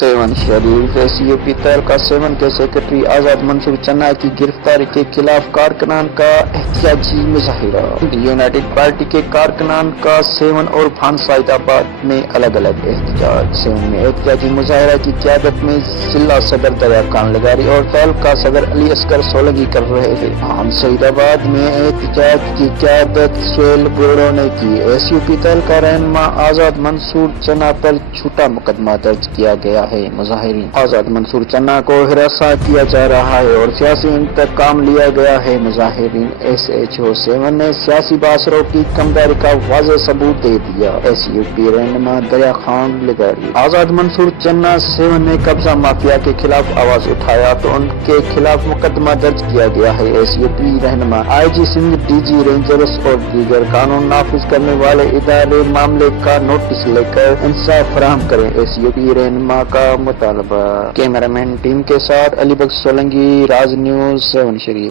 Seven شریف SUP تحلقہ 7 کے secretary آزاد منصور چنا کی گرفتاری کے خلاف کارکنان کا احتجاجی مظاہرہ۔ یونائیٹڈ پارٹی کے کارکنان کا 7 اور بھان سعید آباد میں الگ الگ احتجاج۔ 7 میں احتجاجی مظاہرہ کی قیادت میں ضلع صدر دریا خان لگاری اور تعلقہ صدر علی اصغر سولنگی کر رہے ہیں۔ بھان سعید آباد میں احتجاج کی قیادت سہیل بوڑو نے کی۔ SUP تعلقہ رہنما آزاد منصور چنا پر جھوٹا مقدمہ درج کیا گیا ہے۔ مظاہرین آزاد منصور چنا کو ہراساں کیا جا رہا ہے اور سیاسی انتقام لیا گیا ہے۔ مظاہرین SHO 7 نے سیاسی باثروں کی کمداری کا واضح ثبوت دے دیا۔ SUP رہنما دریا خان لگاری آزاد منصور چنا 7 نے قبضہ مافیا کے خلاف آواز اٹھایا تو ان کے خلاف مقدمہ درج کیا گیا ہے۔ SUP رہنما IG سندھ DG رینجرز اور دیگر قانون نافذ کرنے والے ادارے معاملے کا نوٹس لے کر انصاف فراہم کریں۔ SUP رہنما کا مطالبہ۔ کیمرہ مین ٹیم کے ساتھ علی بخش سولنگی، راز نیوز 7 شریف۔